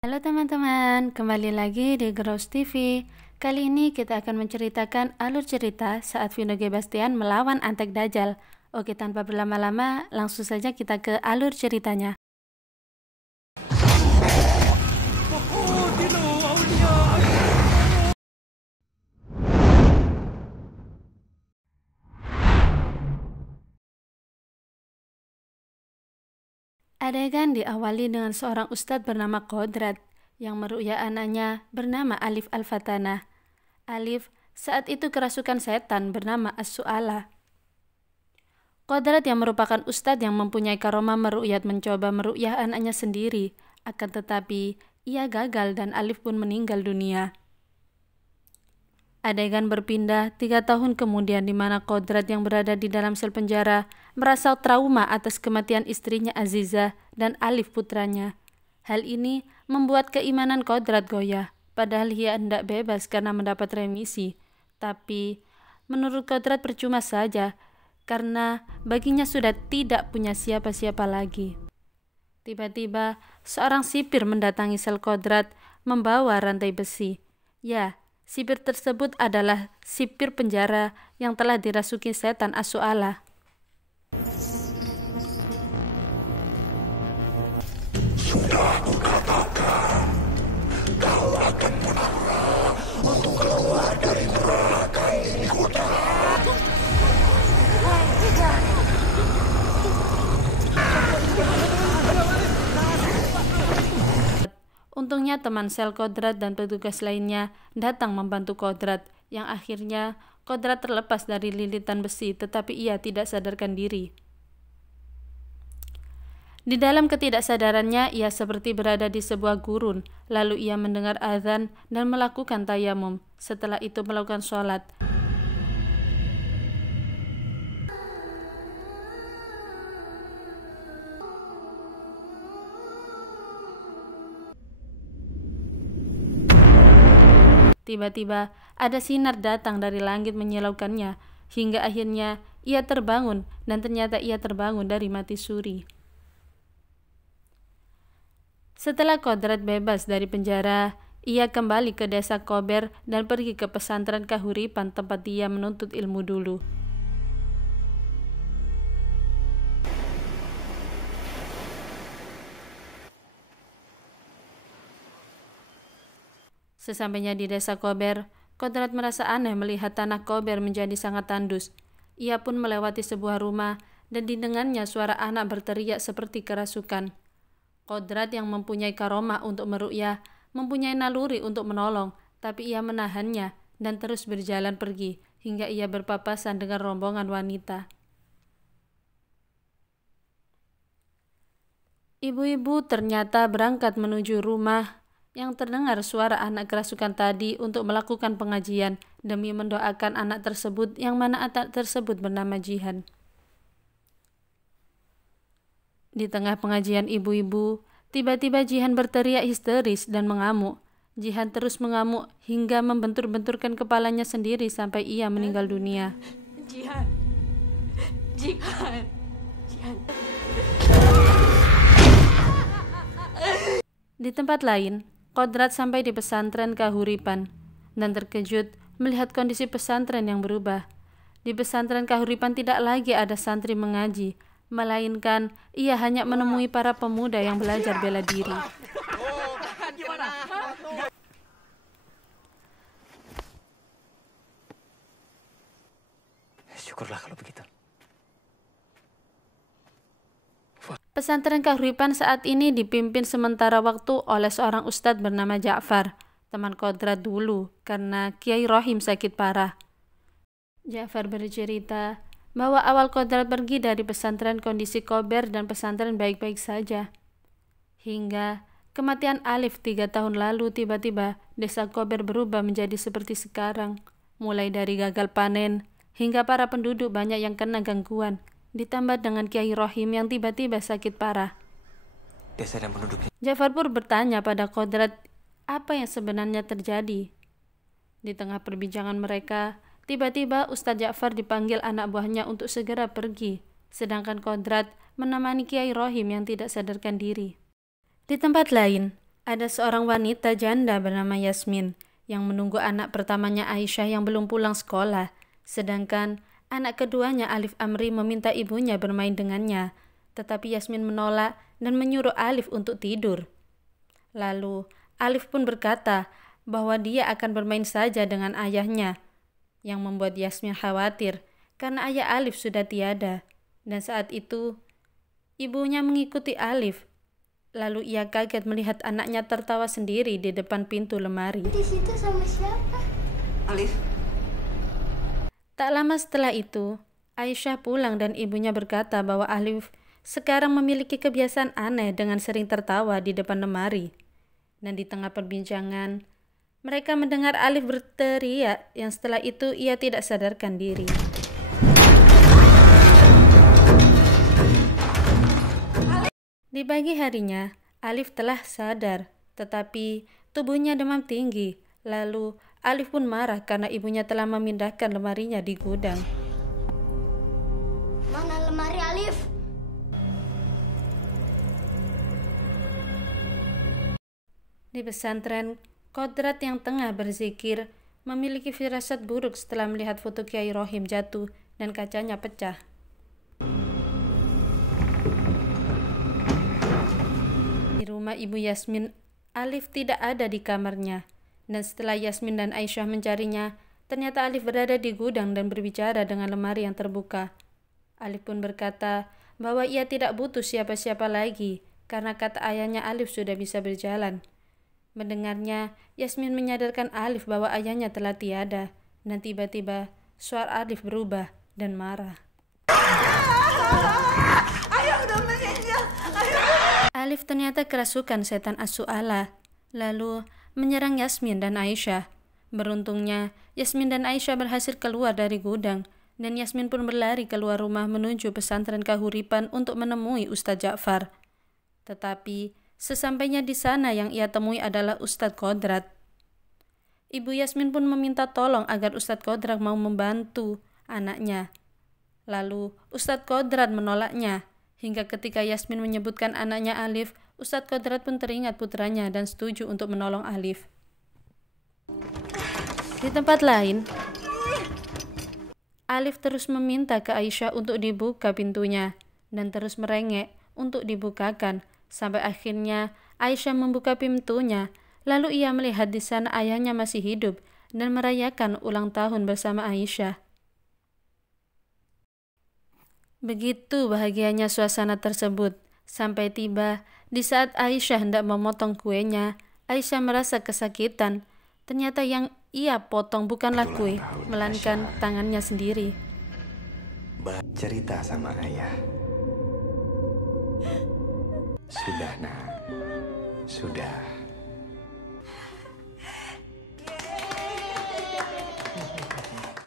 Halo teman-teman, kembali lagi di Grows TV. Kali ini kita akan menceritakan alur cerita saat Vino G. Bastian melawan Antek Dajjal. Oke, tanpa berlama-lama, langsung saja kita ke alur ceritanya. Adegan diawali dengan seorang ustadz bernama Kodrat yang meru'ya anaknya bernama Alif Al-Fatanah. Alif saat itu kerasukan setan bernama As-Su'ala. Kodrat yang merupakan ustadz yang mempunyai karomah meru'yat mencoba meru'yah anaknya sendiri, akan tetapi ia gagal dan Alif pun meninggal dunia. Adegan berpindah 3 tahun kemudian di mana Kodrat yang berada di dalam sel penjara merasa trauma atas kematian istrinya Aziza dan Alif putranya. Hal ini membuat keimanan Kodrat goyah, padahal ia hendak bebas karena mendapat remisi. Tapi menurut Kodrat percuma saja, karena baginya sudah tidak punya siapa-siapa lagi. Tiba-tiba seorang sipir mendatangi sel Kodrat membawa rantai besi. Ya, sipir tersebut adalah sipir penjara yang telah dirasuki setan As-Su'ala. Sudah kukatakan, kau akan pura-pura untuk keluar dari neraka ini, Kodrat. Untungnya teman sel Kodrat dan petugas lainnya datang membantu Kodrat, yang akhirnya Kodrat terlepas dari lilitan besi, tetapi ia tidak sadarkan diri. Di dalam ketidaksadarannya, ia seperti berada di sebuah gurun, lalu ia mendengar azan dan melakukan tayamum. Setelah itu melakukan sholat. Tiba-tiba ada sinar datang dari langit menyilaukannya, hingga akhirnya ia terbangun, dan ternyata ia terbangun dari mati suri. Setelah Kodrat bebas dari penjara, ia kembali ke desa Kober dan pergi ke pesantren Kahuripan tempat dia menuntut ilmu dulu. Sesampainya di desa Kober, Kodrat merasa aneh melihat tanah Kober menjadi sangat tandus. Ia pun melewati sebuah rumah dan didengarnya suara anak berteriak seperti kerasukan. Kodrat yang mempunyai karomah untuk meru'yah, mempunyai naluri untuk menolong, tapi ia menahannya dan terus berjalan pergi hingga ia berpapasan dengan rombongan wanita. Ibu-ibu ternyata berangkat menuju rumah yang terdengar suara anak kerasukan tadi untuk melakukan pengajian demi mendoakan anak tersebut, yang mana anak tersebut bernama Jihan. Di tengah pengajian ibu-ibu, tiba-tiba Jihan berteriak histeris dan mengamuk. Jihan terus mengamuk hingga membentur-benturkan kepalanya sendiri sampai ia meninggal dunia. Jihan. Jihan. Jihan. Di tempat lain, Kodrat sampai di pesantren Kahuripan dan terkejut melihat kondisi pesantren yang berubah. Di pesantren Kahuripan tidak lagi ada santri mengaji, melainkan ia hanya menemui para pemuda yang belajar bela diri. Syukurlah kalau begitu. Pesantren Kahuripan saat ini dipimpin sementara waktu oleh seorang ustadz bernama Ja'far, teman Kodrat dulu, karena Kiai Rohim sakit parah. Ja'far bercerita bahwa awal Kodrat pergi dari pesantren kondisi Kober dan pesantren baik-baik saja. Hingga kematian Alif 3 tahun lalu, tiba-tiba desa Kober berubah menjadi seperti sekarang. Mulai dari gagal panen, hingga para penduduk banyak yang kena gangguan. Ditambah dengan Kiai Rohim yang tiba-tiba sakit parah. Desa dan penduduknya. Ja'far pun bertanya pada Kodrat apa yang sebenarnya terjadi. Di tengah perbincangan mereka, tiba-tiba Ustadz Ja'far dipanggil anak buahnya untuk segera pergi, sedangkan Kodrat menemani Kiai Rohim yang tidak sadarkan diri. Di tempat lain, Ada seorang wanita janda bernama Yasmin yang menunggu anak pertamanya Aisyah yang belum pulang sekolah, sedangkan anak keduanya Alif Amri meminta ibunya bermain dengannya, tetapi Yasmin menolak dan menyuruh Alif untuk tidur. Lalu Alif pun berkata bahwa dia akan bermain saja dengan ayahnya, yang membuat Yasmin khawatir karena ayah Alif sudah tiada, dan saat itu ibunya mengikuti Alif. Lalu ia kaget melihat anaknya tertawa sendiri di depan pintu lemari. Di situ sama siapa? Alif. Tak lama setelah itu, Aisyah pulang dan ibunya berkata bahwa Alif sekarang memiliki kebiasaan aneh dengan sering tertawa di depan lemari. Dan di tengah perbincangan, mereka mendengar Alif berteriak yang setelah itu ia tidak sadarkan diri. Di pagi harinya, Alif telah sadar, tetapi tubuhnya demam tinggi. Lalu, Alif pun marah karena ibunya telah memindahkan lemarinya di gudang. Mana lemari Alif? Di pesantren, Kodrat yang tengah berzikir memiliki firasat buruk setelah melihat foto Kiai Rohim jatuh dan kacanya pecah. Di rumah Ibu Yasmin, Alif tidak ada di kamarnya, dan setelah Yasmin dan Aisyah mencarinya, ternyata Alif berada di gudang dan berbicara dengan lemari yang terbuka. Alif pun berkata bahwa ia tidak butuh siapa-siapa lagi, karena kata ayahnya Alif sudah bisa berjalan. Mendengarnya, Yasmin menyadarkan Alif bahwa ayahnya telah tiada, dan tiba-tiba suara Alif berubah dan marah. Alif ternyata kerasukan setan As-Su'ala, lalu menyerang Yasmin dan Aisyah. Beruntungnya, Yasmin dan Aisyah berhasil keluar dari gudang, dan Yasmin pun berlari keluar rumah menuju pesantren Kahuripan untuk menemui Ustadz Ja'far. Tetapi, sesampainya di sana yang ia temui adalah Ustadz Kodrat. Ibu Yasmin pun meminta tolong agar Ustadz Kodrat mau membantu anaknya. Lalu, Ustadz Kodrat menolaknya. Hingga ketika Yasmin menyebutkan anaknya Alif, Ustadz Kodrat pun teringat putranya dan setuju untuk menolong Alif. Di tempat lain, Alif terus meminta ke Aisyah untuk dibuka pintunya dan terus merengek untuk dibukakan, sampai akhirnya Aisyah membuka pintunya. Lalu ia melihat di sana ayahnya masih hidup dan merayakan ulang tahun bersama Aisyah. Begitu bahagianya suasana tersebut, sampai tiba di saat Aisyah hendak memotong kuenya, Aisyah merasa kesakitan. Ternyata yang ia potong bukanlah kue, melainkan tangannya sendiri. Cerita sama ayah. Sudah, nak. Sudah.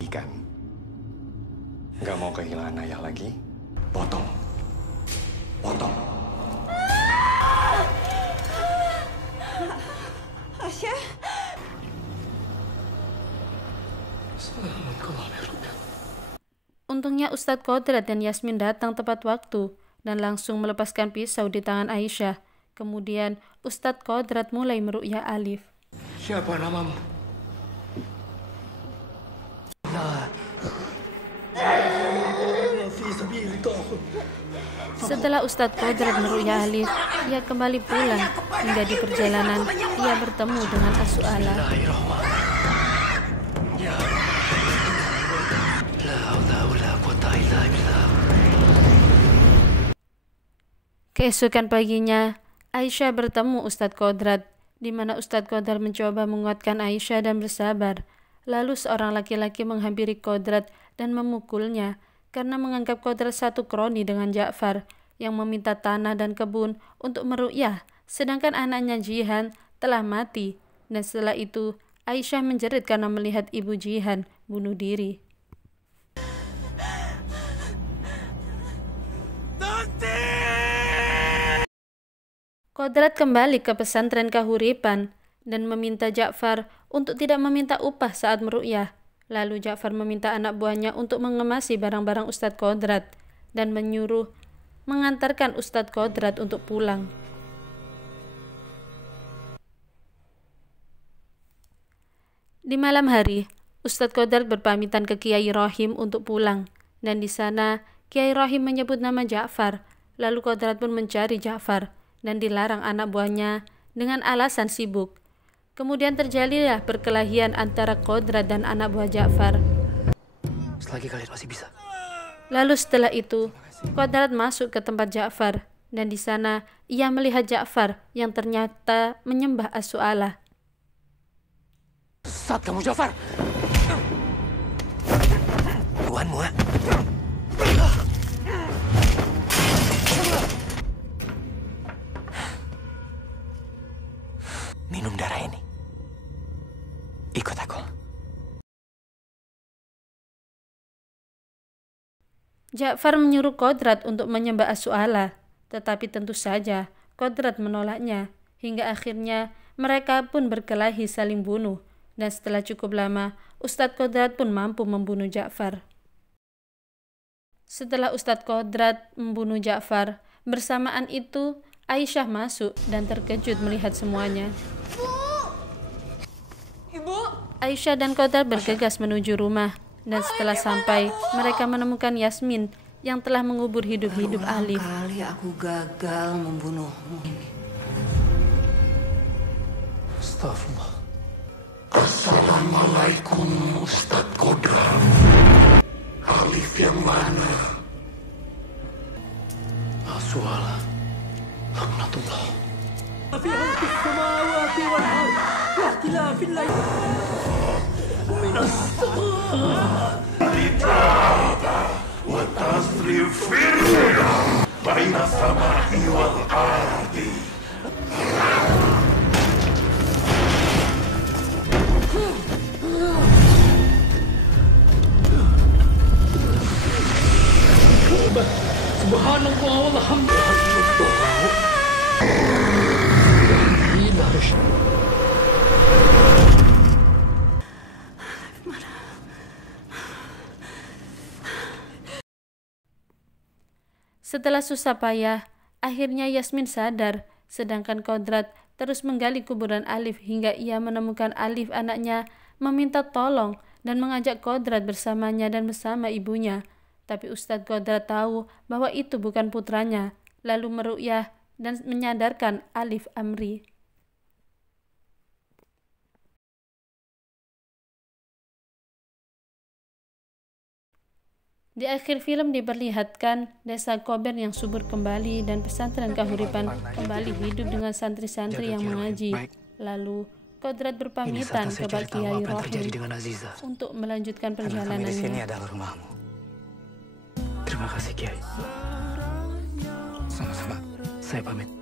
Ikan. Gak mau kehilangan ayah lagi? Potong. Potong. Asya. Untungnya Ustadz Kodrat dan Yasmin datang tepat waktu dan langsung melepaskan pisau di tangan Aisyah. Kemudian Ustadz Kodrat mulai meruqyah Alif. Siapa namamu? Setelah Ustadz Kodrat meruqyah Alif, ia kembali pulang. Hingga di perjalanan, ia bertemu dengan As-Su'ala. Keesokan paginya, Aisyah bertemu Ustadz Kodrat, di mana Ustadz Kodrat mencoba menguatkan Aisyah dan bersabar. Lalu seorang laki-laki menghampiri Kodrat dan memukulnya karena menganggap Kodrat satu kroni dengan Ja'far yang meminta tanah dan kebun untuk meruqyah, sedangkan anaknya Jihan telah mati. Dan setelah itu, Aisyah menjerit karena melihat ibu Jihan bunuh diri. Kodrat kembali ke pesantren Kahuripan dan meminta Ja'far untuk tidak meminta upah saat meruqyah. Lalu Ja'far meminta anak buahnya untuk mengemasi barang-barang Ustadz Kodrat dan menyuruh mengantarkan Ustadz Kodrat untuk pulang. Di malam hari, Ustadz Kodrat berpamitan ke Kiai Rohim untuk pulang, dan di sana Kiai Rohim menyebut nama Ja'far. Lalu Kodrat pun mencari Ja'far dan dilarang anak buahnya dengan alasan sibuk. Kemudian terjadilah perkelahian antara Kodrat dan anak buah Ja'far. Selagi kalian masih bisa. Lalu setelah itu, Kodrat masuk ke tempat Ja'far, dan di sana ia melihat Ja'far yang ternyata menyembah As-Su'alah. Saat kamu, Ja'far. Tuanmu, ha? Minum darah ini. Ikut aku. Ja'far menyuruh Kodrat untuk menyembah As-Su'alah, tetapi tentu saja Kodrat menolaknya, hingga akhirnya mereka pun berkelahi saling bunuh, dan setelah cukup lama, Ustadz Kodrat pun mampu membunuh Ja'far. Setelah Ustadz Kodrat membunuh Ja'far, bersamaan itu Aisyah masuk dan terkejut melihat semuanya. Ibu! Aisyah dan Kodrat bergegas menuju rumah, dan setelah sampai, mereka menemukan Yasmin yang telah mengubur hidup-hidup Alif. Kali aku gagal membunuhmu ini. Astagfirullah. Assalamualaikum, Ustadz Kodrat. Alif yang mana? As-Su'alah. Laknatullah. Subhanallah, alhamdulillah. Setelah susah payah, akhirnya Yasmin sadar, sedangkan Kodrat terus menggali kuburan Alif hingga ia menemukan Alif anaknya meminta tolong dan mengajak Kodrat bersamanya dan bersama ibunya. Tapi Ustadz Kodrat tahu bahwa itu bukan putranya, lalu meruqyah dan menyadarkan Alif Amri. Di akhir film diperlihatkan desa Kober yang subur kembali dan pesantren Kahuripan kembali hidup dengan santri-santri yang mengaji. Lalu Kodrat berpamitan kepada Kiai Rohim untuk melanjutkan perjalanannya. Di sini adalah rumahmu. Terima kasih, Kiai. Sama-sama. Saya pamit.